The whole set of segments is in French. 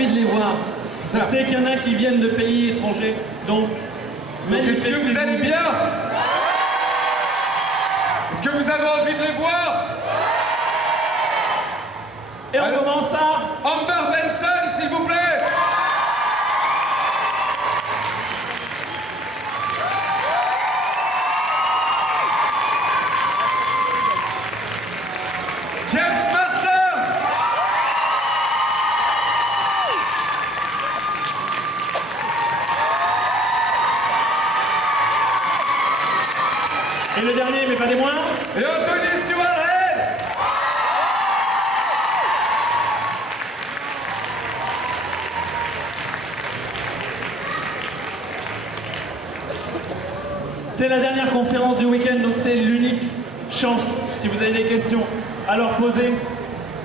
envie de les voir. On sait qu'il y en a qui viennent de pays étrangers, donc est-ce que vous allez bien? Est-ce que vous avez envie de les voir? Et on commence par Amber Benson, s'il vous plaît. James Masters. Et le dernier, mais pas des moindres. Et Anthony Stewart Head. C'est la dernière conférence du week-end, donc c'est l'unique chance. Si vous avez des questions à leur poser,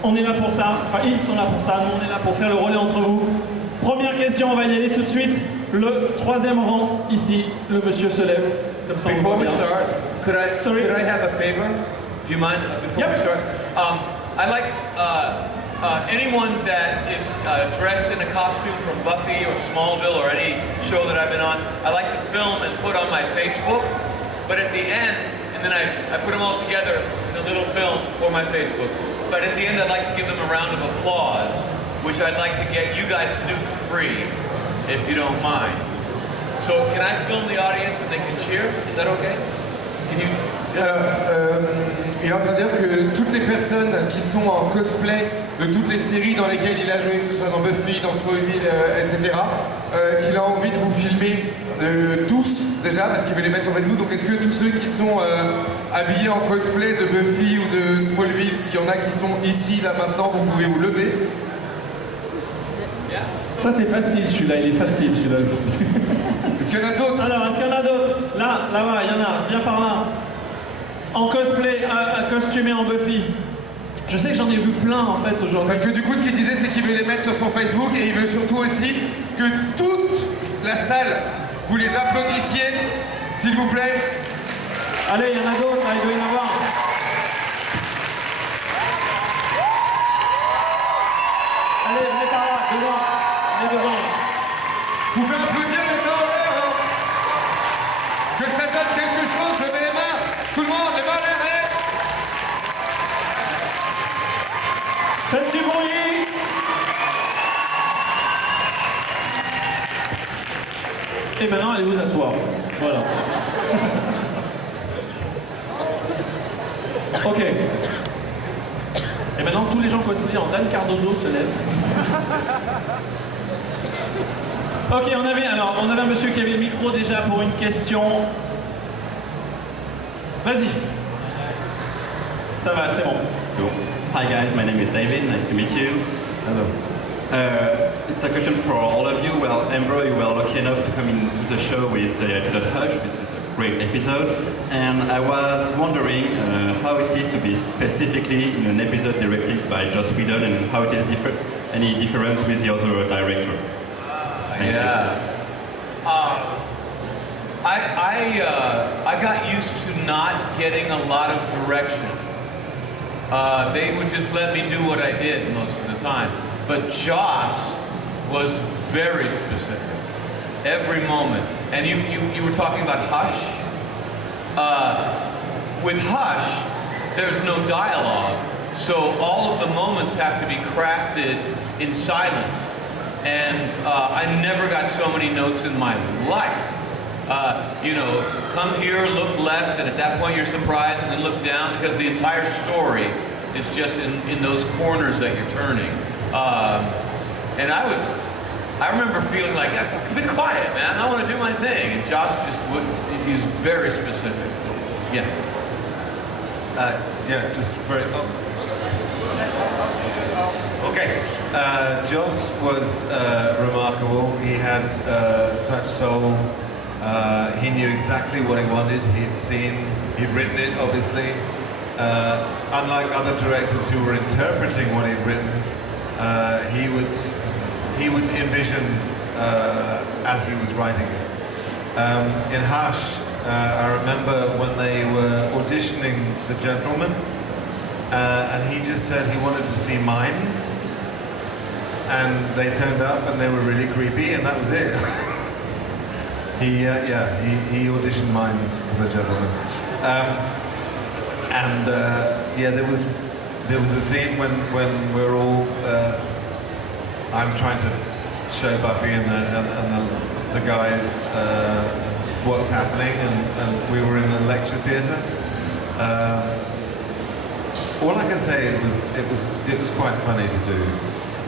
on est là pour ça. Enfin, ils sont là pour ça. Nous, on est là pour faire le relais entre vous. Première question, on va y aller tout de suite. Le troisième rang, ici, le monsieur se lève. Comme ça, Before on we voit bien. start, could I have a favor? Do you mind before we start? I like anyone that is dressed in a costume from Buffy or Smallville or any show that I've been on. I like to film and put on my Facebook, but at the end, and then I put them all together in a little film for my Facebook. But at the end, I'd like to give them a round of applause, which I'd like to get you guys to do for free, if you don't mind. So can I film the audience and they can cheer? Is that okay? Can you? Alors, il est en train de dire que toutes les personnes qui sont en cosplay de toutes les séries dans lesquelles il a joué, que ce soit dans Buffy, dans Smallville, etc., qu'il a envie de vous filmer tous, déjà, parce qu'il veut les mettre sur Facebook. Donc est-ce que tous ceux qui sont habillés en cosplay de Buffy ou de Smallville, s'il y en a qui sont ici, là, maintenant, vous pouvez vous lever? Ça, c'est facile, celui-là. Il est facile, celui-là. Est-ce qu'il y en a d'autres? Alors, est-ce qu'il y en a d'autres? Là-bas, il y en a. Viens par là. En cosplay, costumé en Buffy. Je sais que j'en ai vu plein, en fait, aujourd'hui. Parce que du coup, ce qu'il disait, c'est qu'il veut les mettre sur son Facebook et il veut surtout aussi que toute la salle, vous les applaudissiez, s'il vous plaît. Allez, il y en a d'autres, il doit y en avoir. Allez, venez par là, devant. Venez devant. Vous pouvez applaudir les mains en l'air, hein. Que ça donne quelque chose, levez les mains. Tout le monde, les mains en l'air, allez. Faites du bruit. Et maintenant, allez vous asseoir. Voilà. Ok. Et maintenant, tous les gens cosplayés en Dan Cardozo se lèvent. Ok, on avait un monsieur qui avait le micro déjà pour une question. Vas-y. Ça va, c'est bon. Hi guys, my name is David, nice to meet you. Hello. It's a question for all of you. Well, Amber, you were lucky enough to come into the show with the episode Hush, which is a great episode. And I was wondering how it is to be specifically in an episode directed by Joss Whedon and how it is different, any difference with the other director. I got used to not getting a lot of direction. They would just let me do what I did most of the time. But Joss was very specific, every moment. And you were talking about Hush. With Hush, there's no dialogue, so all of the moments have to be crafted in silence. And I never got so many notes in my life. Come here, look left, and at that point you're surprised, and then look down, because the entire story is just in those corners that you're turning. And I remember feeling like, be quiet, man, I want to do my thing. And Joss just he was very specific. Yeah. Just very... Okay. Joss was remarkable. He had such soul. He knew exactly what he wanted. He'd written it, obviously. Unlike other directors who were interpreting what he'd written, he would envision as he was writing it. In Hush, I remember when they were auditioning The Gentleman, and he just said he wanted to see mimes. and they turned up and they were really creepy, and that was it. He auditioned mines for the gentleman. There was a scene when we're all I'm trying to show Buffy and the guys what's happening, and we were in a lecture theatre. All I can say it was quite funny to do.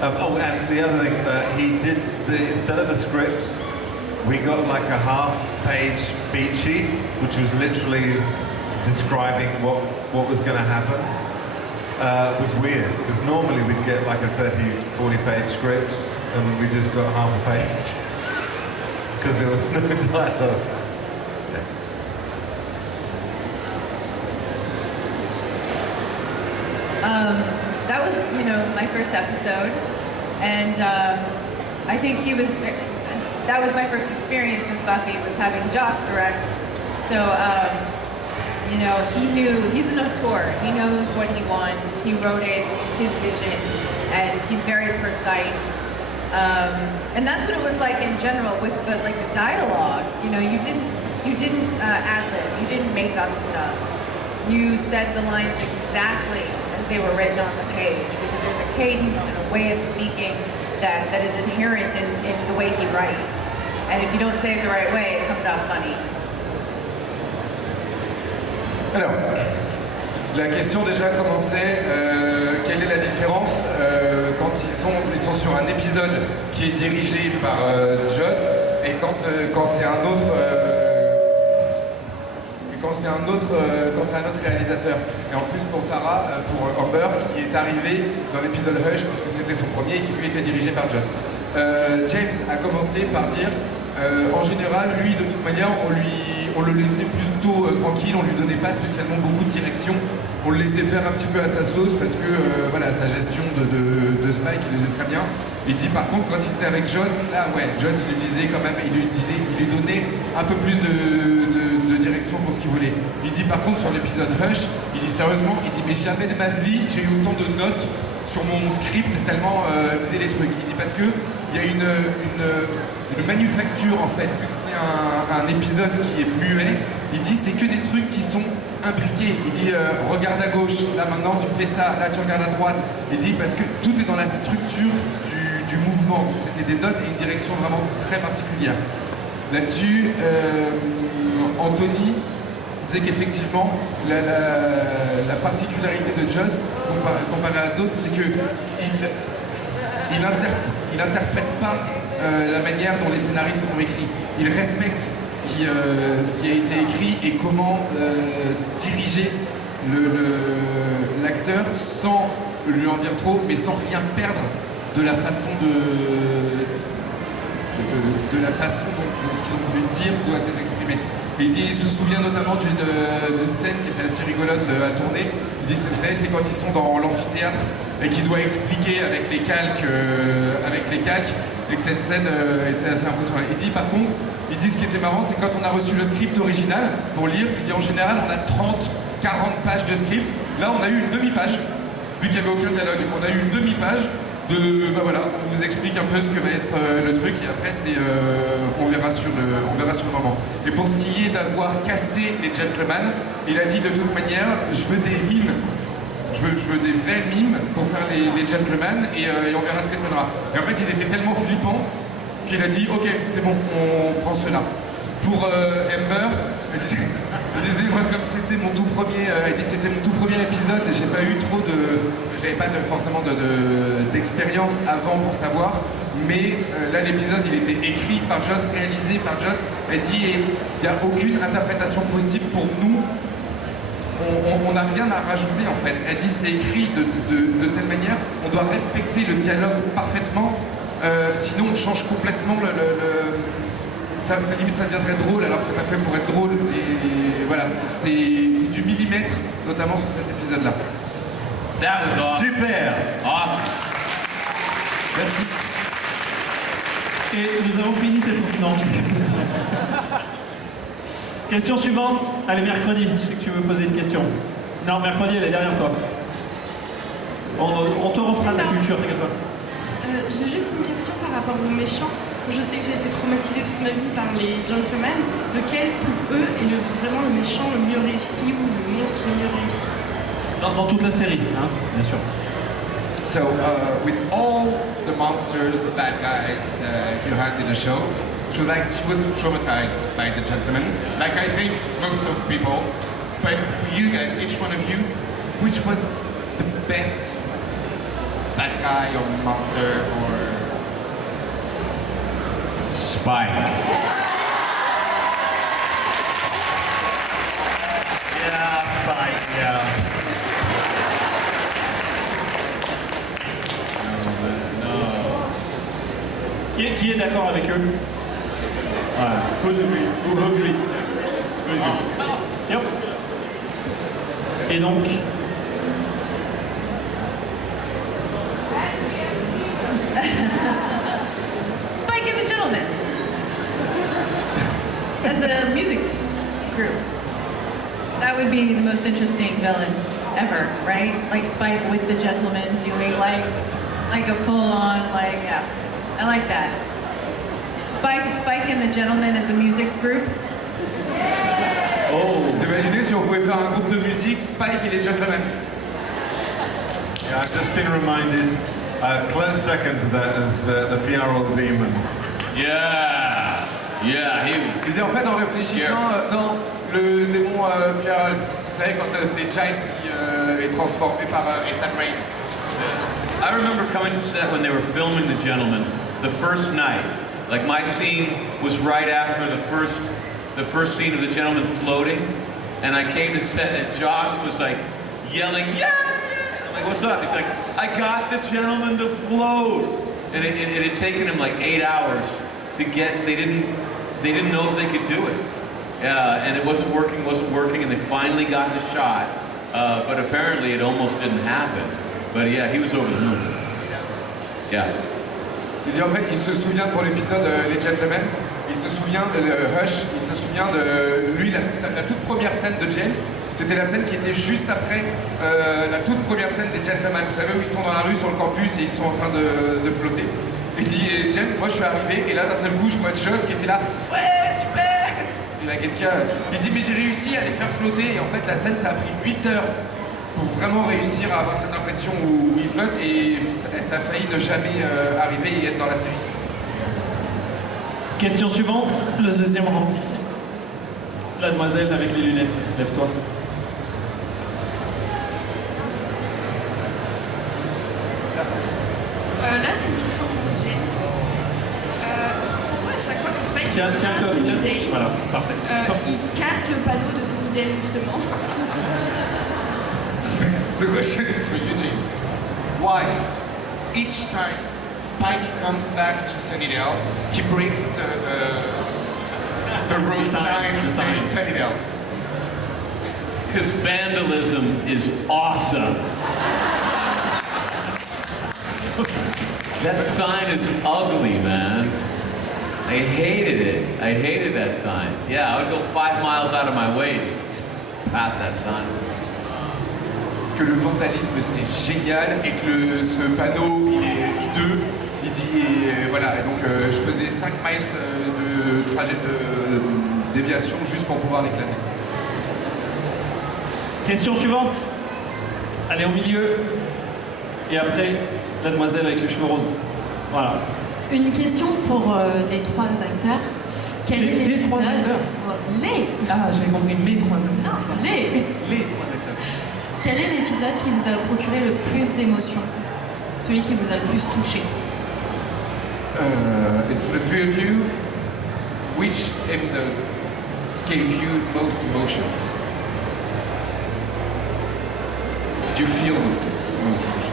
And the other thing, he did instead of a script, we got like a half-page beat sheet, which was literally describing what was going to happen. It was weird, because normally we'd get like a 30, 40-page script, and we just got half a page, because there was no dialogue. That was, my first episode, and I think that was my first experience with Buffy, was having Joss direct. So, he knew, he's an auteur, he knows what he wants, he wrote it, it's his vision, and he's very precise. And that's what it was like in general with the dialogue. You didn't ad-lib, you didn't make up stuff. You said the lines exactly as they were written on the page, because there's a cadence and a way of speaking that is inherent in the way he writes. And if you don't say it the right way, it comes out funny. Alors, la question déjà commençait, quelle est la différence quand ils sont sur un épisode qui est dirigé par Joss et quand c'est un autre réalisateur. Et en plus pour Tara, pour Amber, qui est arrivé dans l'épisode Hush, puisque c'était son premier et qui lui était dirigé par Joss. James a commencé par dire, en général, lui de toute manière, on le laissait plutôt tranquille, on lui donnait pas spécialement beaucoup de direction, on le laissait faire un petit peu à sa sauce parce que sa gestion de Spike, il le faisait très bien. Il dit par contre quand il était avec Joss, là ouais, Joss il lui disait quand même, il lui donnait un peu plus de direction pour ce qu'il voulait. Il dit par contre sur l'épisode Hush, il dit sérieusement, il dit mais jamais de ma vie j'ai eu autant de notes sur mon script tellement il faisait les trucs. Il dit parce que il y a une manufacture en fait, vu que c'est un épisode qui est muet, il dit c'est que des trucs qui sont imbriqués. Il dit regarde à gauche, là maintenant tu fais ça, là tu regardes à droite. Il dit parce que tout est dans la structure du mouvement. Donc c'était des notes et une direction vraiment très particulière. Là-dessus, Anthony disait qu'effectivement la particularité de Joss comparé à d'autres, c'est que il n'interprète pas la manière dont les scénaristes ont écrit. Il respecte ce qui a été écrit et comment diriger l'acteur sans lui en dire trop, mais sans rien perdre de la façon de la façon dont ce qu'ils ont voulu dire doit être exprimé. Et il se souvient notamment d'une scène qui était assez rigolote à tourner. Il dit, vous savez, c'est quand ils sont dans l'amphithéâtre et qu'il doit expliquer avec les calques, et que cette scène était assez impressionnante. Il dit, par contre, ce qui était marrant, c'est quand on a reçu le script original pour lire, il dit, en général, on a 30, 40 pages de script. Là, on a eu une demi-page, vu qu'il n'y avait aucun dialogue. On a eu une demi-page on vous explique un peu ce que va être le truc et après on verra sur le moment. Et pour ce qui est d'avoir casté les gentlemen, il a dit de toute manière, je veux des mimes. Je veux des vrais mimes pour faire les gentlemen et on verra ce que ça donnera. Et en fait, ils étaient tellement flippants qu'il a dit, ok, c'est bon, on prend cela. Pour Amber, il disait, moi, comme c'était mon tout premier, épisode et j'avais pas forcément d'expérience avant pour savoir, mais là l'épisode il était écrit par Joss, réalisé par Joss. Elle dit, il n'y a aucune interprétation possible pour nous. On n'a rien à rajouter en fait. Elle dit c'est écrit de telle manière, on doit respecter le dialogue parfaitement, sinon on change complètement ça limite ça deviendrait drôle alors que c'est pas fait pour être drôle et voilà, c'est du millimètre notamment sur cet épisode là. That was awesome. Super. Awesome. Merci. Et nous avons fini cette conférence. Question suivante. Allez, mercredi, je sais que tu veux poser une question. Non, mercredi, elle est derrière toi. On te refera de la culture, t'inquiète pas. J'ai juste une question par rapport aux méchants. Je sais que j'ai été traumatisée toute ma vie par les gentlemen. Lequel, pour eux, est vraiment le méchant le mieux réussi ou le monstre le mieux réussi? Dans toute la série, hein, bien sûr. So, with all the monsters, the bad guys you had in the show, she was traumatized by the gentleman, like I think most of people. But for you guys, each one of you, which was the best bad guy or monster or Spike. Yeah, Spike, yeah. Qui est d'accord avec eux? Ouais. Who agree? Who agree? Who agree? Yep. Et donc, Spike and the Gentleman. As a music group. That would be the most interesting villain ever, right? Like Spike with the Gentleman doing like a full-on, like, yeah. I like that. Spike and the Gentleman as a music group. Vous imaginez si on pouvait faire un groupe de musique, Spike et les Gentlemen? Yeah, I've just been reminded, close second to that is the Fieral Demon. Yeah, yeah, he was. Je disais en fait en réfléchissant, non, le démon Fieral, vous savez quand c'est Giles qui est transformé par Ethan Rain. I remember coming to set when they were filming The Gentleman, the first night. Like my scene was right after the first scene of The Gentleman floating, and I came to set and Josh was like yelling, yeah! I'm like, what's up? He's like, I got The Gentleman to float! And it had taken him like 8 hours to get, they didn't know if they could do it. And it wasn't working, and they finally got the shot. But apparently it almost didn't happen. But yeah, he was over the moon. Yeah. Il dit en fait, il se souvient pour l'épisode Les Gentlemen, il se souvient de Hush, il se souvient de lui, la toute première scène de James, c'était la scène qui était juste après la toute première scène des Gentlemen. Vous savez où ils sont dans la rue sur le campus et ils sont en train de flotter. Il dit, James, moi je suis arrivé et là d'un seul coup je vois Joss qui était là, ouais super. Et là qu'est-ce qu'il y a? Il dit mais j'ai réussi à les faire flotter et en fait la scène ça a pris 8 heures pour vraiment réussir à avoir cette impression où il flotte et ça a failli ne jamais arriver et être dans la série. question suivante, le deuxième rang ici. La demoiselle avec les lunettes, lève-toi. Là, c'est une question pour James. Pourquoi à chaque fois que Spike Tiens, casse tiens, Sunnydale, voilà, parfait. il casse le panneau de Sunnydale, justement? The question is for you, James. Why each time Spike comes back to Sunnydale, he breaks the road sign saying Sunnydale? Because vandalism is awesome. That sign is ugly, man. I hated it. I hated that sign. Yeah, I would go 5 miles out of my way to pass that sign. Parce que le vandalisme c'est génial et que ce panneau il est hideux. Il dit voilà, et donc je faisais 5 miles de trajet de déviation juste pour pouvoir l'éclater. Question suivante. Allez au milieu. Et après, la demoiselle avec les cheveux roses. Voilà. Une question pour les trois acteurs. Quel est Les trois l'épisode acteurs Les Ah, j'ai compris, mes trois acteurs. Non, les Les trois acteurs. Quel est l'épisode qui vous a procuré le plus d'émotions? Celui qui vous a le plus touché? It's for the three of you. Which episode gave you most emotions? Did you feel most emotions?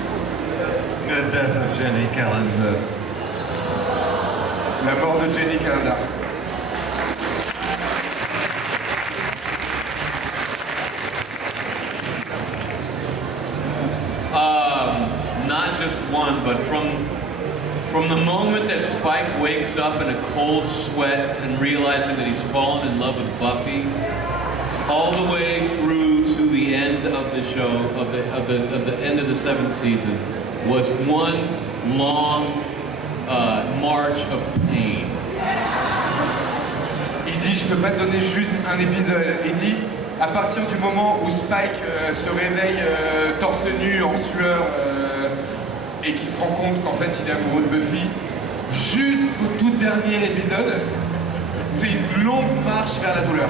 The death of Jenny Calendar. La mort de Jenny Calendar. Not just one, but from the moment that Spike wakes up in a cold sweat and realizing that he's fallen in love with Buffy, all the way through to the end of the show, of the end of the 7th season, was one long march of pain. Il dit, je peux pas te donner juste un épisode. Il dit, à partir du moment où Spike se réveille torse nu, en sueur, et qu'il se rend compte qu'en fait il est amoureux de Buffy, jusqu'au tout dernier épisode, c'est une longue marche vers la douleur.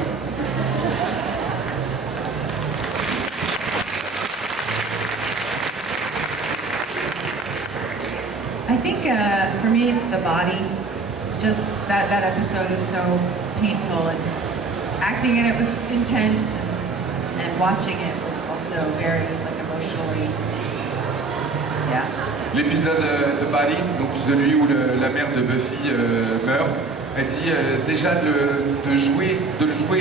I think for me it's the body. Just that episode is so painful, and acting in it was intense, and watching it was also very like emotionally, yeah. L'épisode The Body, donc celui où la mère de Buffy meurt, elle dit déjà de le jouer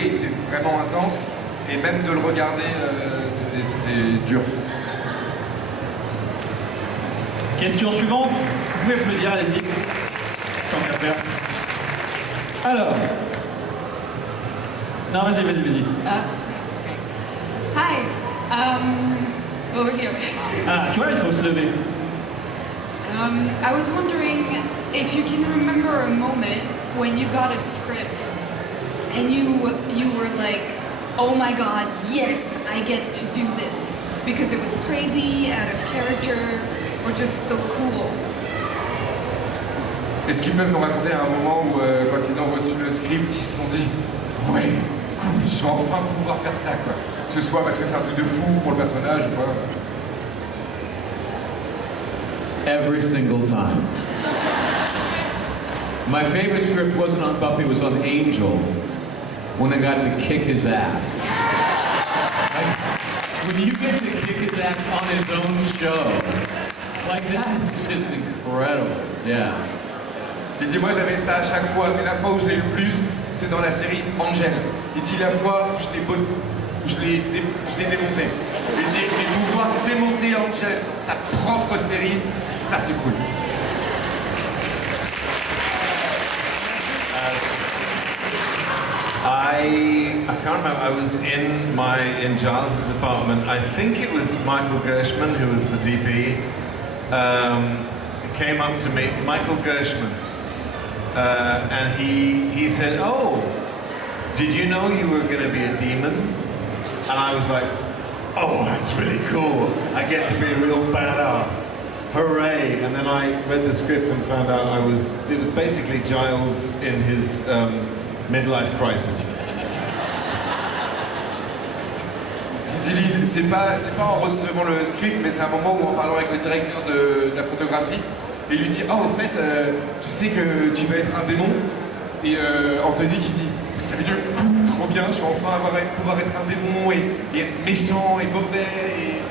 était vraiment intense, et même de le regarder c'était dur. Question suivante. Vous pouvez applaudir, allez-y. Tant qu'à faire. Alors. Non, vas-y. Hi. Over here. Ah, tu vois, il faut se lever. I was wondering if you can remember a moment when you got a script and you were like, oh my god, yes, I get to do this because it was crazy, out of character, or just so cool. Est-ce qu'ils peuvent nous raconter un moment où, quand ils ont reçu le script, ils se sont dit « Ouais, cool, je vais enfin pouvoir faire ça, quoi. » Que ce soit parce que c'est un truc de fou pour le personnage ou quoi. Every single time. My favorite script wasn't on Buffy, it was on Angel, when I got to kick his ass. Like, when you get to kick his ass on his own show, like that is just incredible, yeah. Il dit « Moi, j'avais ça à chaque fois, mais la fois où je l'ai eu le plus, c'est dans la série Angel. » Il dit « La fois où je l'ai démonté. » Il dit « Mais pouvoir démonter Angel, sa propre série, ça c'est cool. » I can't remember. I was in Giles' apartment. I think it was Michael Gershman, who was the DP. Came up to me, Michael Gershman, and he said, "Oh, did you know you were going to be a demon?" And I was like, "Oh, that's really cool. I get to be a real badass. Hooray!" And then I read the script and found out it was basically Giles in his midlife crisis. Il dit c'est pas en recevant le script, mais c'est un moment où en parlant avec le directeur de la photographie, il lui dit « Oh, en fait, tu sais que tu vas être un démon ?» Et Anthony qui dit « Sérieux, cool, trop bien, je vais enfin pouvoir être un démon et être méchant et mauvais. »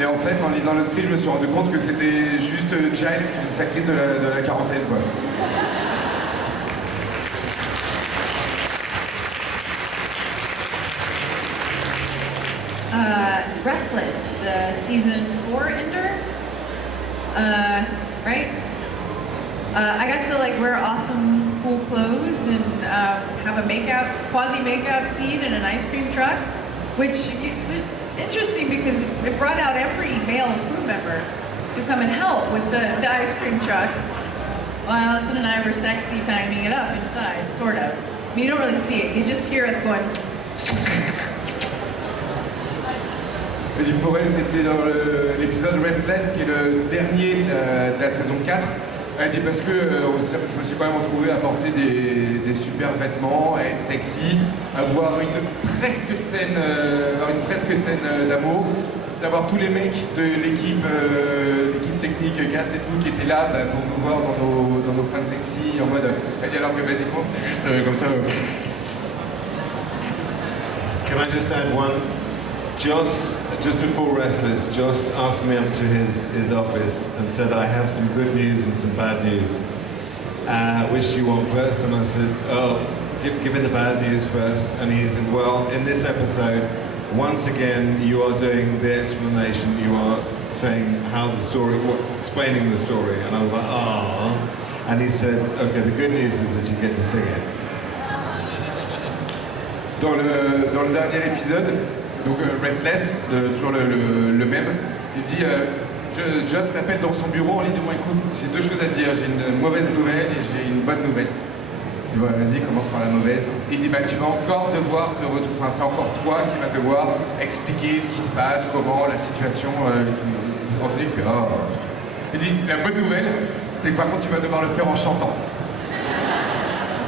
Et en fait, en lisant le script, je me suis rendu compte que c'était juste Giles qui faisait sa crise de la quarantaine, quoi. Restless, the season 4 ender, right? I got to like wear awesome cool clothes and have a quasi makeout scene in an ice cream truck, which was interesting because it brought out every male crew member to come and help with the ice cream truck. Well, Allison and I were sexy timing it up inside, sort of. I mean, you don't really see it, you just hear us going. Et pour elle, c'était dans l'épisode Restless, qui est le dernier de la saison 4. Elle dit parce que je me suis quand même retrouvé à porter des super vêtements, à être sexy, avoir une presque scène d'amour, d'avoir tous les mecs de l'équipe technique, cast et tout, qui étaient là pour nous voir dans nos fringues sexy, en mode. Elle dit alors que basiquement c'était juste comme ça. Can I just add one? Just before Restless, Joss asked me up to his office and said, I have some good news and some bad news. Which do you want first? And I said, oh, give me the bad news first. And he said, well, in this episode, once again, you are doing the explanation. You are saying how the story, explaining the story. And I was like, ah. And he said, okay, the good news is that you get to sing it. Dans le dernier épisode, donc Restless, toujours le même, il dit Joss l'appelle dans son bureau en lui dit bon écoute, j'ai deux choses à te dire, j'ai une mauvaise nouvelle et j'ai une bonne nouvelle. Il dit bon, vas-y, commence par la mauvaise. Il dit bah tu vas encore devoir te retrouver, enfin c'est encore toi qui vas devoir expliquer ce qui se passe, comment, la situation et tout. Anthony fait oh. Il dit la bonne nouvelle, c'est que par contre tu vas devoir le faire en chantant.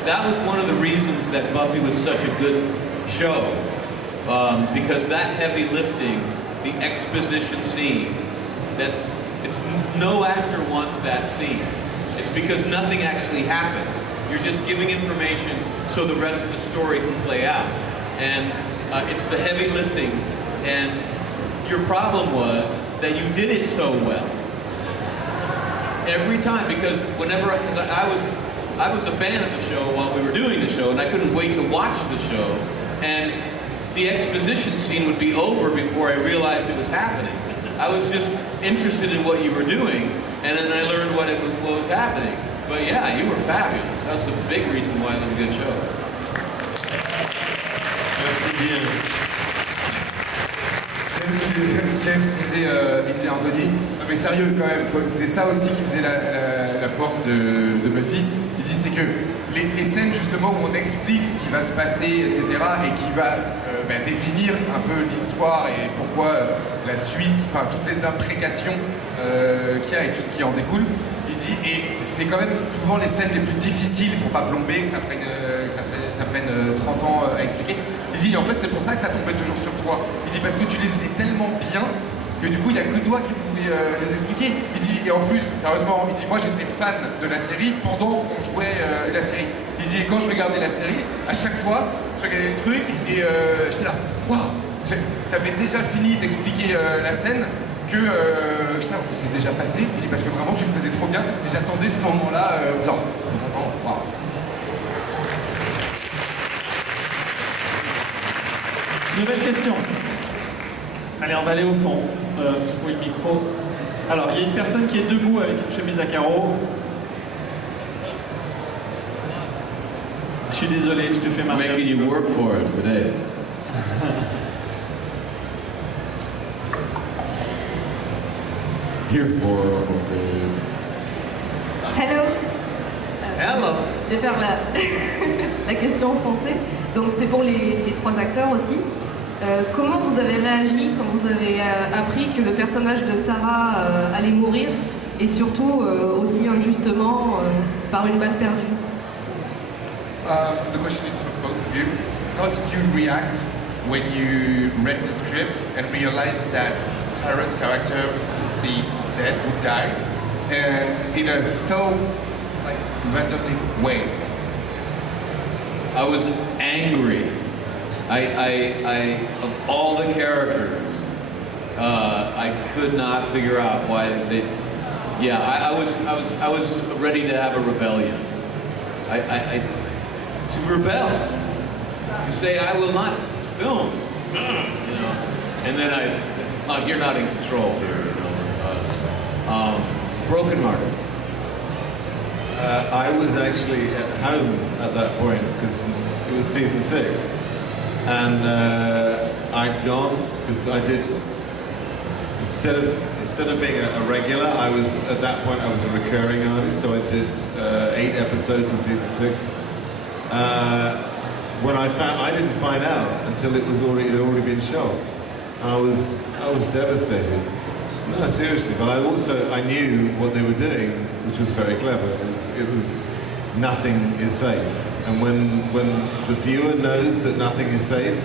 That was one of the reasons that Buffy was such a good show, because that heavy lifting, the exposition scene, no actor wants that scene. It's because nothing actually happens. You're just giving information so the rest of the story can play out. And it's the heavy lifting. And your problem was that you did it so well. Every time, because I was a fan of the show while we were doing the show, and I couldn't wait to watch the show. And the exposition scene would be over before I realized it was happening. I was just interested in what you were doing, and then I learned what was happening. But yeah, you were fabulous. That's the big reason why it was a good show. Merci bien. James disait à Anthony, non mais sérieux quand même, c'est ça aussi qui faisait la force de Buffy. Il dit c'est que les scènes justement où on explique ce qui va se passer, etc., et qui va définir un peu l'histoire et pourquoi la suite, enfin toutes les imprécations qu'il y a et tout ce qui en découle, il dit, et c'est quand même souvent les scènes les plus difficiles pour pas plomber, que ça prenne 30 ans à expliquer. Il dit, en fait c'est pour ça que ça tombait toujours sur toi. Il dit, parce que tu les faisais tellement bien que du coup il n'y a que toi qui pouvais les expliquer. Il dit, et en plus, sérieusement, il dit, moi j'étais fan de la série pendant qu'on jouait la série. Il dit, et quand je regardais la série, à chaque fois, je regardais le truc et j'étais là, waouh, t'avais déjà fini d'expliquer la scène que c'est déjà passé. Il dit, parce que vraiment tu le faisais trop bien et j'attendais ce moment-là en disant, vraiment, waouh. Nouvelle question. Allez, on va aller au fond. Oui, le micro. Alors, il y a une personne qui est debout avec une chemise à carreaux. Je suis désolé, je te fais marcher. Making you work for it today. Hello. Hello. Je vais faire la question en français. Donc c'est pour les trois acteurs aussi. Comment vous avez réagi quand vous avez appris que le personnage de Tara allait mourir et surtout aussi injustement par une balle perdue? The question is for both of you. How did you react when you read the script and realized that Tara's character would be dead, would die, and in a so randomly way? I was angry. Of all the characters, I could not figure out why they. Yeah, I was ready to have a rebellion. To rebel, to say I will not film, you know, and then you're not in control here, you know. Brokenhearted. I was actually at home at that point because it was season 6, and I'd gone because I did instead of being a regular, I was at that point I was a recurring artist, so I did 8 episodes in season 6. When I didn't find out until it had already been shot. I was devastated. No, seriously. But I knew what they were doing, which was very clever. It was nothing is safe. And when the viewer knows that nothing is safe,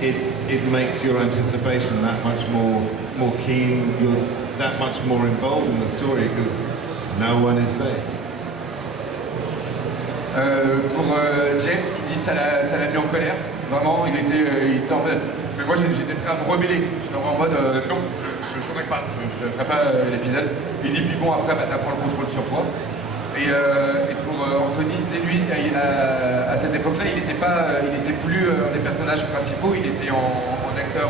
it makes your anticipation that much more keen. You're that much more involved in the story because no one is safe. Pour James, il dit ça l'a mis en colère. Vraiment, il était en mode. Mais moi j'étais prêt à me rebeller. J'étais en mode non, je ne changerai pas, je ne ferai pas l'épisode. Il dit puis bon après t'apprends le contrôle sur toi. Et pour Anthony, lui à cette époque-là, il était plus un des personnages principaux, il était en acteur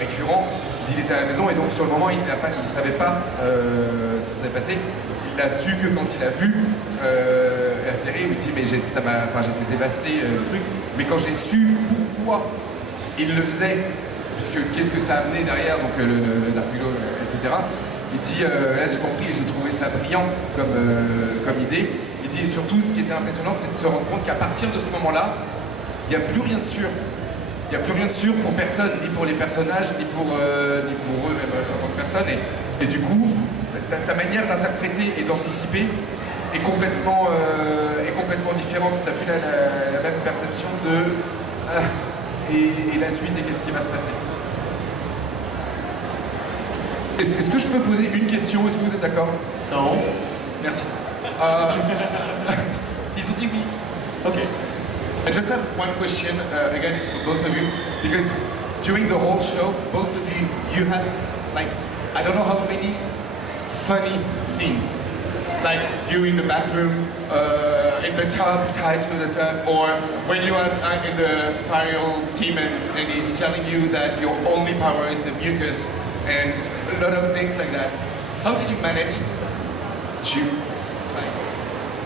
récurrent. Il était à la maison et donc sur le moment il savait pas ce qui s'était passé. Il a su que quand il a vu la série, il me dit mais j'étais dévasté le truc. Mais quand j'ai su pourquoi il le faisait puisque qu'est-ce que ça a amené derrière, donc le Dark Willow, etc. Il dit, là j'ai compris, j'ai trouvé ça brillant comme idée. Il dit surtout, ce qui était impressionnant, c'est de se rendre compte qu'à partir de ce moment-là, il n'y a plus rien de sûr. Il n'y a plus rien de sûr pour personne, ni pour les personnages, ni pour eux même en tant que personne. Et du coup, ta manière d'interpréter et d'anticiper est complètement différente. Tu n'as plus la même perception de et la suite et qu'est-ce qui va se passer. Est-ce que je peux poser une question? Est-ce que vous êtes d'accord? Non. Merci. Ils ont dit oui. Ok. I just have one question, again it's for both of you, because during the whole show, both of you have, like, I don't know how many funny scenes. Like you in the bathroom, in the tub, tied to the tub, or when you are in the final team and he's telling you that your only power is the mucus, and a lot of things like that. How did you manage to, like,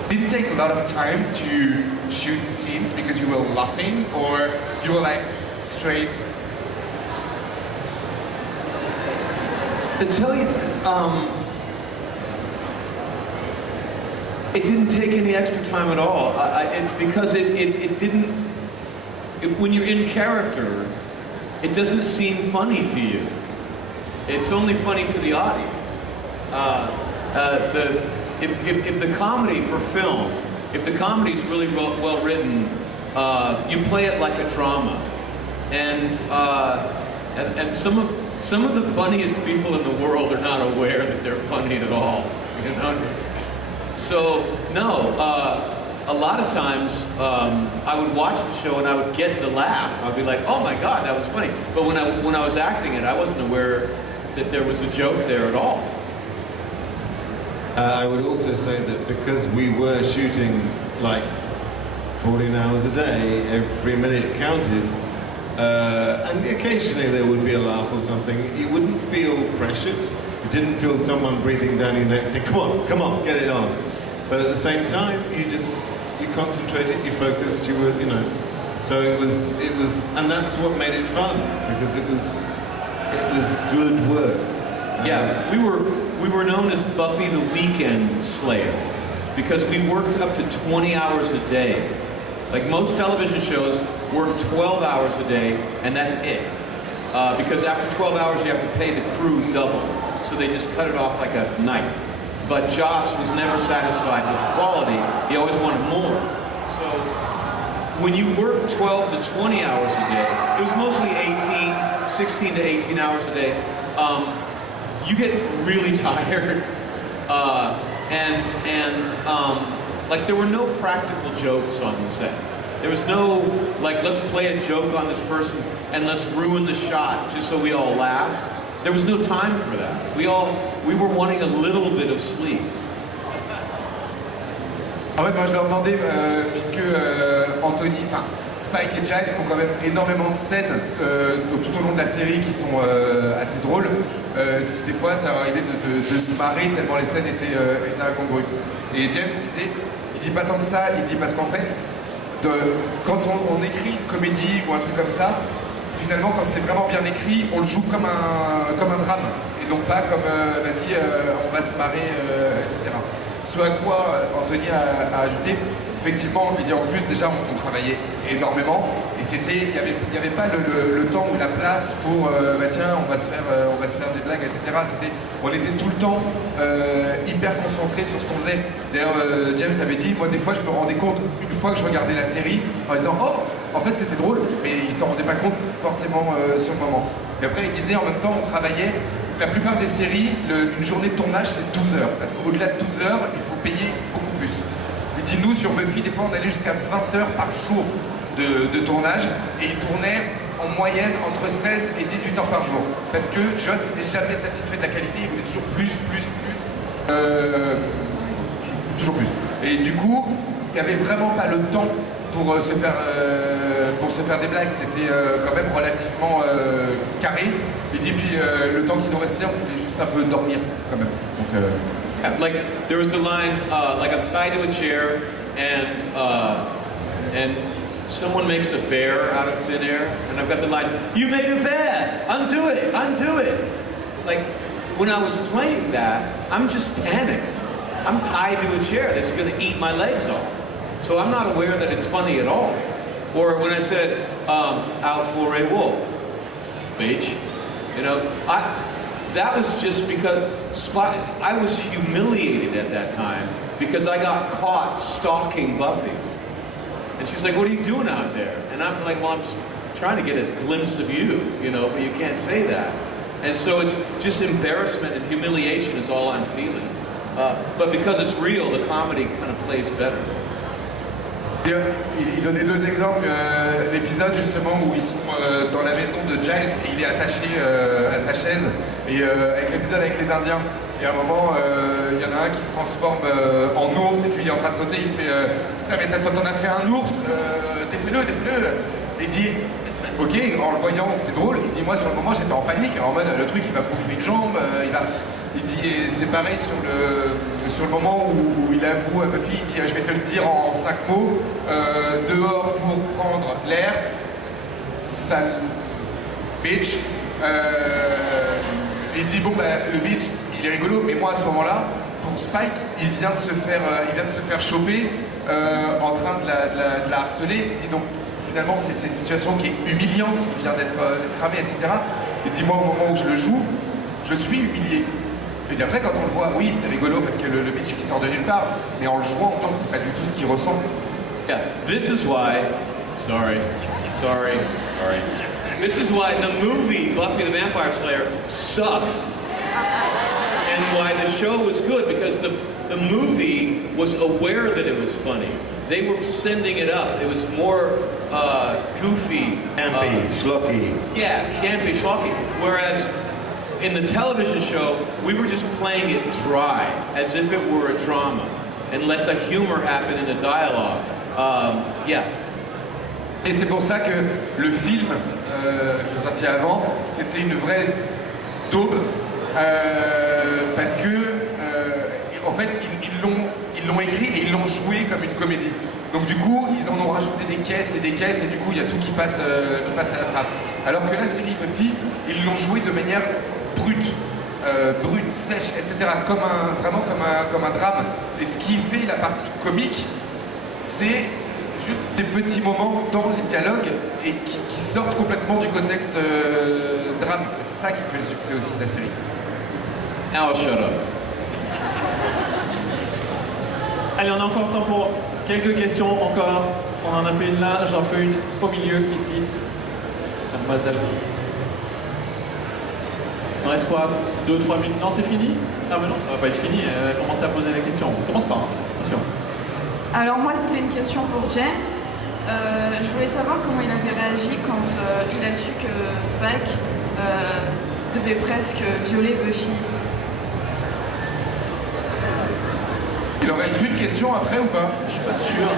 did it take a lot of time to shoot scenes because you were laughing, or you were like straight? To tell you, it didn't take any extra time at all. Because it didn't. When you're in character, it doesn't seem funny to you. It's only funny to the audience. If the comedy for film, if the comedy is really well written, you play it like a drama, and some of the funniest people in the world are not aware that they're funny at all. You know? So no, a lot of times I would watch the show and I would get the laugh. I'd be like, "Oh my God, that was funny!" But when I was acting it, I wasn't aware that there was a joke there at all. I would also say that because we were shooting like 14 hours a day, every minute counted, and occasionally there would be a laugh or something, you wouldn't feel pressured. You didn't feel someone breathing down your neck saying, come on, get it on. But at the same time, you concentrated, you focused, so it was, and that's what made it fun, because it was good work. Yeah, we were known as Buffy the Weekend Slayer because we worked up to 20 hours a day. Like most television shows work 12 hours a day, and that's it. Because after 12 hours, you have to pay the crew double. So they just cut it off like a knife. But Joss was never satisfied with quality. He always wanted more. So when you work 12 to 20 hours a day, it was mostly 16 to 18 hours a day. You get really tired, like there were no practical jokes on the set. There was no like, let's play a joke on this person and let's ruin the shot just so we all laugh. There was no time for that. We were wanting a little bit of sleep. En fait, moi je leur demandais, puisque Anthony, Spike et Giles ont quand même énormément de scènes tout au long de la série qui sont assez drôles. Si des fois ça arrivait de se marrer tellement les scènes étaient incongrues. Et James disait, il dit pas tant que ça, il dit parce qu'en fait, quand on écrit une comédie ou un truc comme ça, finalement quand c'est vraiment bien écrit, on le joue comme un drame. Et donc pas comme vas-y, on va se marrer, etc. Ce à quoi Anthony a ajouté, effectivement, il dit en plus déjà on travaillait énormément et il n'y avait pas le temps ou la place pour tiens on va se faire des blagues, etc. On était tout le temps hyper concentrés sur ce qu'on faisait. D'ailleurs James avait dit, moi des fois je me rendais compte une fois que je regardais la série en disant oh en fait c'était drôle, mais il s'en rendait pas compte forcément sur le moment. Et après il disait en même temps on travaillait. La plupart des séries, une journée de tournage c'est 12 heures, parce qu'au-delà de 12 heures, il faut payer beaucoup plus. Il dit nous sur Buffy, des fois on allait jusqu'à 20 heures par jour de tournage, et il tournait en moyenne entre 16 et 18 heures par jour. Parce que Joss n'était jamais satisfait de la qualité, il voulait toujours plus. Toujours plus. Et du coup, il n'y avait vraiment pas le temps pour se faire des blagues, c'était quand même relativement carré. Il dit puis le temps qui nous restait, on pouvait juste un peu dormir quand même. Donc, like there was a line like I'm tied to a chair and someone makes a bear out of thin air, and I've got the line, "You made a bear! Undo it! Undo it!" Like, when I was playing that, I'm just panicked. I'm tied to a chair that's going to eat my legs off. So I'm not aware that it's funny at all. Or when I said, out for a walk, bitch, you know, that was just because I was humiliated at that time because I got caught stalking Buffy. And she's like, "What are you doing out there?" And I'm like, "Well, I'm trying to get a glimpse of you, you know, but you can't say that." And so it's just embarrassment and humiliation is all I'm feeling. But because it's real, the comedy kind of plays better. Il donnait deux exemples. L'épisode justement où ils sont dans la maison de Giles et il est attaché à sa chaise. Et avec l'épisode avec les Indiens. Et à un moment, il y en a un qui se transforme en ours et puis il est en train de sauter. Il fait "Putain, mais t'en as fait un ours, défais-le, défais-le." Et il dit "Ok", en le voyant, c'est drôle. Il dit "Moi, sur le moment, j'étais en panique. En mode, le truc, il va bouffer une jambe, Il dit, et c'est pareil sur le moment où il avoue à Buffy, il dit "Je vais te le dire en 5 mots, dehors pour prendre l'air, sale bitch." Il dit "Bon, le bitch, il est rigolo, mais moi à ce moment-là, pour Spike, il vient de se faire choper en train de la harceler." Il dit donc finalement c'est une situation qui est humiliante, il vient d'être cramé, etc. Il dit "Moi au moment où je le joue, je suis humilié." Et puis après, quand on le voit, oui, c'est rigolo parce que le bitch qui sort de nulle part, mais en le jouant, non, c'est pas du tout ce qu'il ressent. Yeah, this is why, sorry. This is why the movie Buffy the Vampire Slayer sucked. And why the show was good, because the movie was aware that it was funny. They were sending it up. It was more goofy. Campy, schlocky. Yeah, campy, schlocky. Whereas in the television show, we were just playing it dry, as if it were a drama, and let the humor happen in the dialogue. Yeah. Et c'est pour ça que le film, qui est sorti avant, c'était une vraie daube, parce que, en fait, ils l'ont écrit et ils l'ont joué comme une comédie. Donc du coup, ils en ont rajouté des caisses, et du coup, il y a tout qui passe à la trappe. Alors que la série Buffy, ils l'ont joué de manière brute, sèche, etc. Vraiment comme un drame. Et ce qui fait la partie comique, c'est juste des petits moments dans les dialogues et qui sortent complètement du contexte drame. Et c'est ça qui fait le succès aussi de la série. Now shut up. Allez, on a encore le temps pour quelques questions encore. On en a fait une là, j'en fais une au milieu ici. Mademoiselle. Il en reste quoi 2-3 minutes? Non, c'est fini? Ah mais non, ça va pas être fini. Commencez à poser la question. On commence pas, hein. Attention. Alors moi c'était une question pour James. Je voulais savoir comment il avait réagi quand il a su que Spike devait presque violer Buffy. Il en reste une question après ou pas? Je suis pas sûr.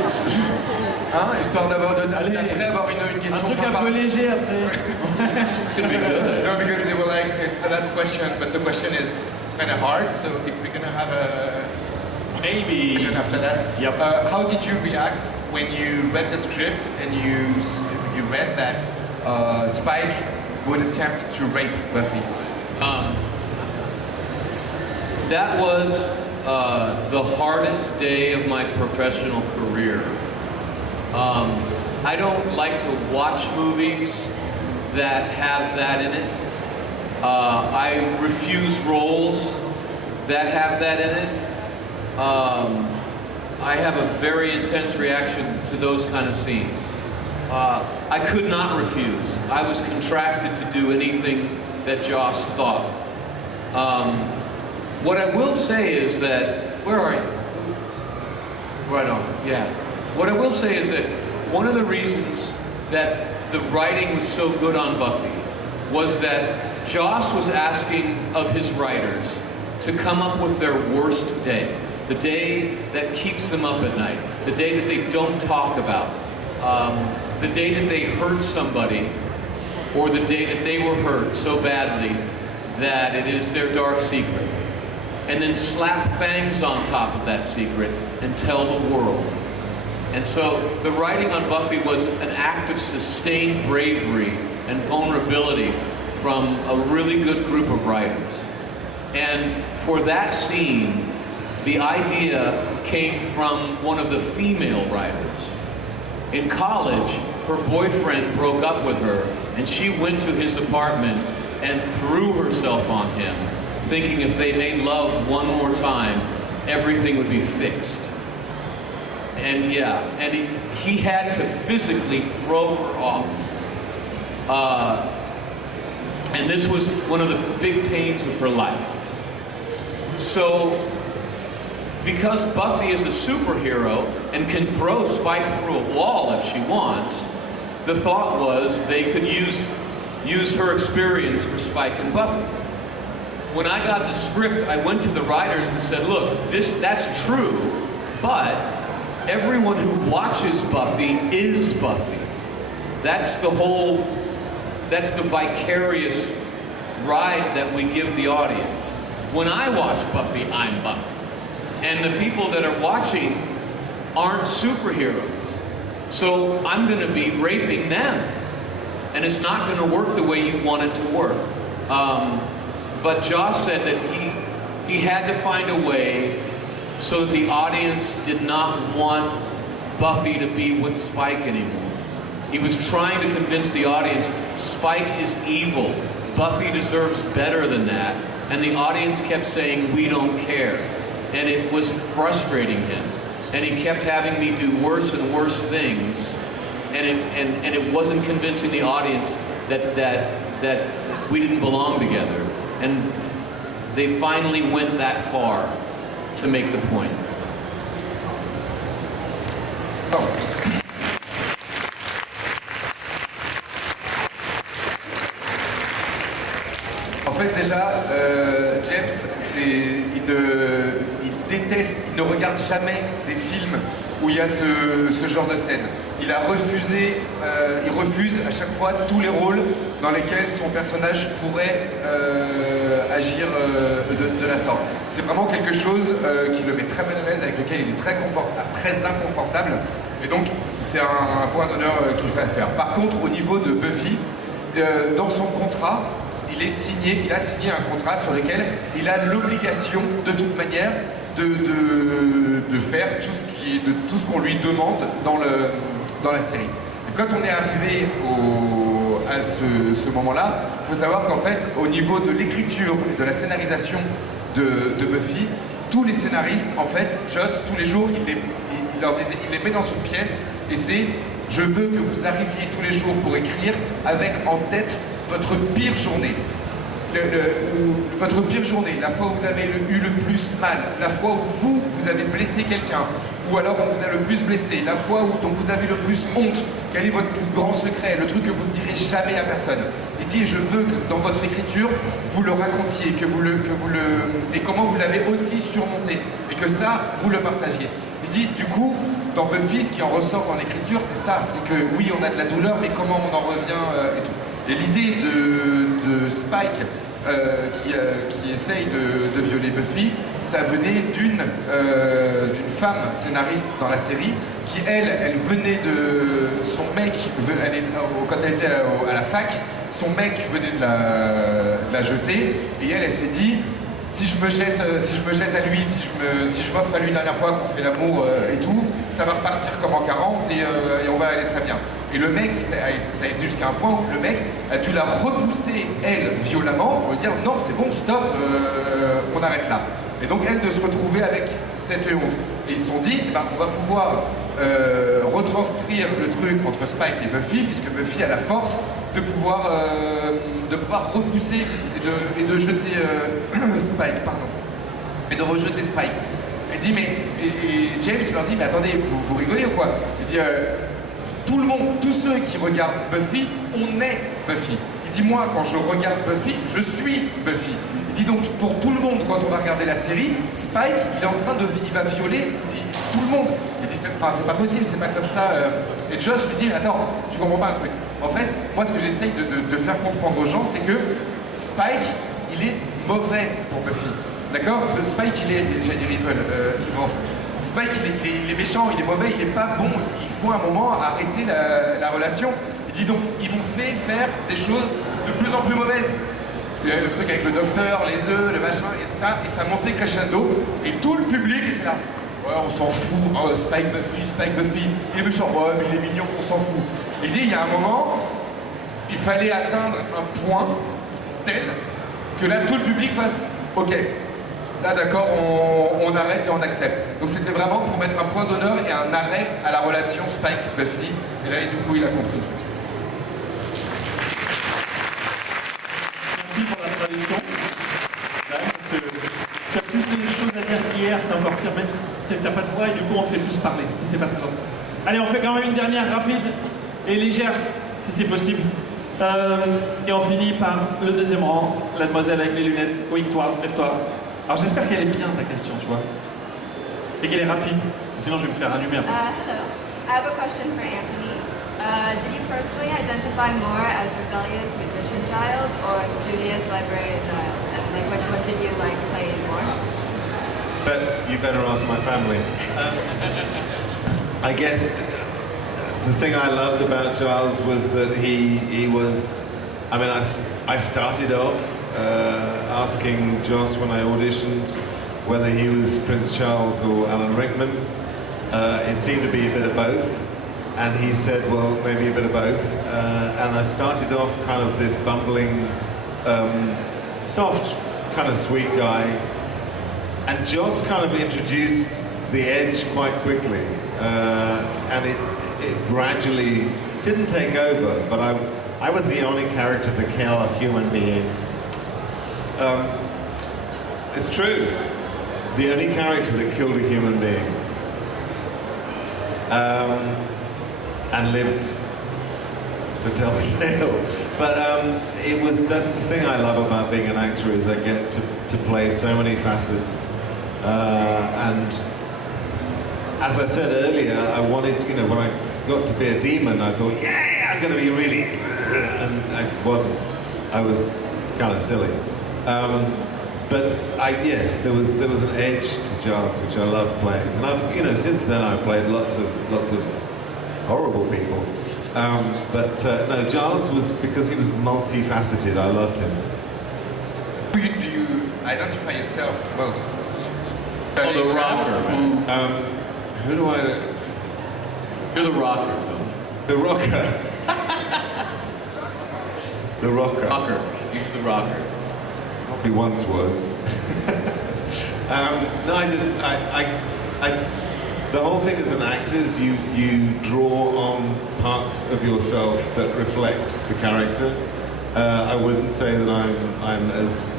Hein, histoire d'avoir après avoir une question un truc sympa. un peu léger après. No, because they were like, it's the last question, but the question is kind of hard, so if we're gonna have a Maybe. question after that. Yep. How did you react when you read the script and you read that Spike would attempt to rape Buffy? That was the hardest day of my professional career. I don't like to watch movies that have that in it. I refuse roles that have that in it. I have a very intense reaction to those kind of scenes. I could not refuse. I was contracted to do anything that Joss thought. What I will say is that, where are you? Right on, yeah. What I will say is that one of the reasons that the writing was so good on Buffy was that Joss was asking of his writers to come up with their worst day. The day that keeps them up at night. The day that they don't talk about. The day that they hurt somebody, or the day that they were hurt so badly that it is their dark secret. And then slap fangs on top of that secret and tell the world. And so the writing on Buffy was an act of sustained bravery and vulnerability from a really good group of writers. And for that scene, the idea came from one of the female writers. In college, her boyfriend broke up with her, and she went to his apartment and threw herself on him, thinking if they made love one more time, everything would be fixed. And yeah, and he had to physically throw her off. And this was one of the big pains of her life. So, because Buffy is a superhero and can throw Spike through a wall if she wants, the thought was they could use her experience for Spike and Buffy. When I got the script, I went to the writers and said, look, that's true, but everyone who watches Buffy is Buffy. That's the vicarious ride that we give the audience. When I watch Buffy, I'm Buffy. And the people that are watching aren't superheroes. So I'm going to be raping them. And it's not going to work the way you want it to work. But Joss said that he had to find a way so that the audience did not want Buffy to be with Spike anymore. He was trying to convince the audience Spike is evil. Buffy deserves better than that. And the audience kept saying, we don't care. And it was frustrating him. And he kept having me do worse and worse things. And it wasn't convincing the audience that we didn't belong together. And they finally went that far to make the point. Oh. En fait, déjà, James, il déteste, il ne regarde jamais des films où il y a ce genre de scène. Il refuse à chaque fois tous les rôles dans lesquels son personnage pourrait agir de la sorte. C'est vraiment quelque chose qui le met très mal à l'aise, avec lequel il est très inconfortable. Et donc, c'est un point d'honneur qu'il fait à faire. Par contre, au niveau de Buffy, dans son contrat, il a signé un contrat sur lequel il a l'obligation, de toute manière, de faire tout ce qu'on lui demande dans la série. Et quand on est arrivé à ce moment-là, il faut savoir qu'en fait, au niveau de l'écriture et de la scénarisation de Buffy, tous les scénaristes, en fait, Joss, tous les jours, il les met dans une pièce et c'est « Je veux que vous arriviez tous les jours pour écrire avec en tête votre pire journée. Votre pire journée, la fois où vous avez eu le plus mal, la fois où vous avez blessé quelqu'un, ou alors on vous a le plus blessé, la fois dont vous avez le plus honte, quel est votre plus grand secret, le truc que vous ne direz jamais à personne. Il dit, je veux que dans votre écriture, vous le racontiez, et comment vous l'avez aussi surmonté, et que ça, vous le partagiez. Il dit, du coup, dans Buffy, ce qui en ressort dans l'écriture, c'est ça, c'est que oui, on a de la douleur, mais comment on en revient et tout. Et l'idée de Spike qui essaye de violer Buffy, ça venait d'une femme scénariste dans la série qui, elle venait de... Son mec, quand elle était à la fac, son mec venait de la jeter, et elle s'est dit, si je me jette à lui, si je m'offre à lui une dernière fois qu'on fait l'amour et tout, ça va repartir comme en 40 et on va aller très bien. Et le mec, ça a été jusqu'à un point où le mec a dû la repousser, elle, violemment, pour lui dire non, c'est bon, stop, on arrête là. Et donc elle de se retrouver avec cette honte. Et ils se sont dit, eh ben, on va pouvoir retranscrire le truc entre Spike et Buffy, puisque Buffy a la force de pouvoir repousser et de jeter Spike, pardon. Et de rejeter Spike. Elle dit, et James leur dit, mais attendez, vous rigolez ou quoi? Il dit, tout le monde, tous ceux qui regardent Buffy, on est Buffy. Il dit, moi, quand je regarde Buffy, je suis Buffy. Il dit donc, pour tout le monde, quand on va regarder la série, Spike, il va violer tout le monde. Il dit, enfin, c'est pas possible, c'est pas comme ça. Et Joss lui dit, attends, tu comprends pas un truc. En fait, moi, ce que j'essaye de faire comprendre aux gens, c'est que Spike, il est mauvais pour Buffy. D'accord? Spike, il est, j'allais dire evil, Spike, il est méchant, il est mauvais, il est pas bon. Il faut un moment arrêter la relation. Il dit donc, ils m'ont fait faire des choses de plus en plus mauvaises. Le truc avec le docteur, les œufs, le machin, etc. Et ça montait crescendo. Et tout le public était là. Ouais, on s'en fout. Oh, Spike Buffy. Il est méchant. Ouais, mais il est mignon, on s'en fout. Il dit, il y a un moment, il fallait atteindre un point tel que là, tout le public fasse OK. Là, d'accord, on arrête et on accepte. Donc c'était vraiment pour mettre un point d'honneur et un arrêt à la relation Spike-Buffy. Et là, du coup, il a compris le truc. Merci pour la traduction. Parce que tu as plus de choses à dire qu'hier, c'est encore pire. Mais t'as pas de voix et du coup, on te fait plus parler. Si c'est pas très grave. Allez, on fait quand même une dernière rapide et légère, si c'est possible. Et on finit par le deuxième rang, la demoiselle avec les lunettes. Oui, toi, lève-toi. Alors j'espère qu'elle est bien ta question, tu vois. Et qu'elle est rapide, sinon je vais me faire allumer après. Hello. I have a question for Anthony. Did you personally identify more as rebellious musician Giles or studious librarian Giles? And like, which one did you like playing more? But you better ask my family. I guess the thing I loved about Giles was that he was. I mean, I started off asking Joss when I auditioned whether he was Prince Charles or Alan Rickman. It seemed to be a bit of both, and he said, well, maybe a bit of both. And I started off kind of this bumbling, soft, kind of sweet guy, and Joss kind of introduced the edge quite quickly, and it gradually didn't take over, but I was the only character to kill a human being. It's true. The only character that killed a human being. And lived to tell the tale. But that's the thing I love about being an actor is I get to play so many facets. And as I said earlier, I wanted, when I got to be a demon, I thought, yeah, I'm going to be really, and I wasn't. I was kind of silly. But yes, there was an edge to Giles which I loved playing, and since then I've played lots of horrible people. No, Giles was because he was multifaceted. I loved him. Who do you identify yourself most? Oh, the rocker, man. Who do I? You're the rocker, Tom. The rocker. The rocker. Rocker. He's the rocker. He once was. No, the whole thing as an actor is you draw on parts of yourself that reflect the character. I wouldn't say that I'm as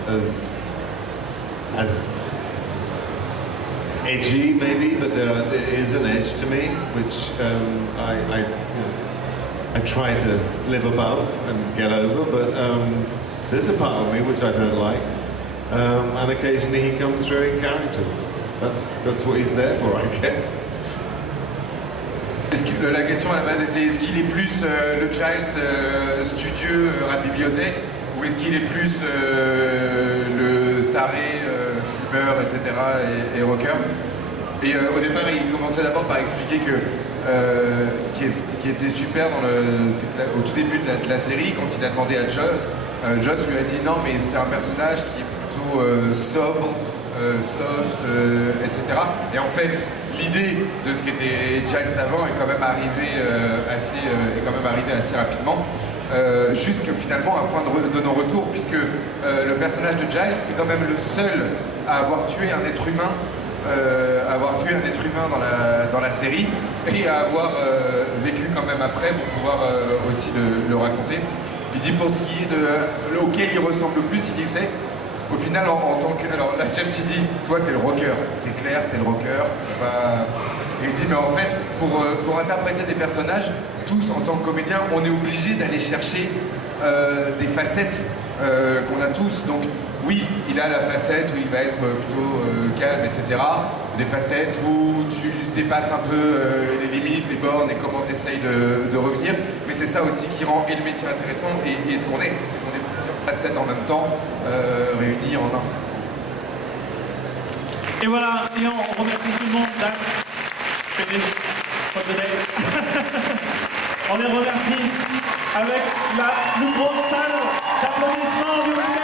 edgy maybe, but there is an edge to me which I try to live above and get over, but there's a part of me which I don't like, and occasionally he comes through in characters. That's what he's there for, I guess. La question à la base était est-ce qu'il est plus le Giles studieux à la bibliothèque ou est-ce qu'il est plus le taré fumeur, etc. et rocker. Et au départ il commençait d'abord par expliquer que ce qui était super au tout début de la série, quand il a demandé à Joss lui a dit non mais c'est un personnage qui est plutôt sobre, soft, etc. Et en fait l'idée de ce qu'était Giles avant est quand même arrivée assez rapidement, jusqu'à finalement un point de non-retour, puisque le personnage de Giles est quand même le seul à avoir tué un être humain, dans la série, et à avoir vécu quand même après pour pouvoir aussi le raconter. Il dit pour ce qui est auquel il ressemble le plus, il dit, vous savez, au final, en tant que... Alors là, James, il dit, toi, t'es le rocker. C'est clair, t'es le rocker. Et il dit, mais en fait, pour interpréter des personnages, tous, en tant que comédiens, on est obligé d'aller chercher des facettes qu'on a tous. Donc, oui, il a la facette où il va être plutôt calme, etc. Des facettes où tu dépasses un peu les limites, les bornes et comment tu essayes de revenir. Mais c'est ça aussi qui rend et le métier intéressant et ce qu'on est. C'est qu'on est plusieurs facettes en même temps réunies en un. Et voilà, et on remercie tout le monde. On les remercie avec la plus grosse salle d'applaudissements du week-end.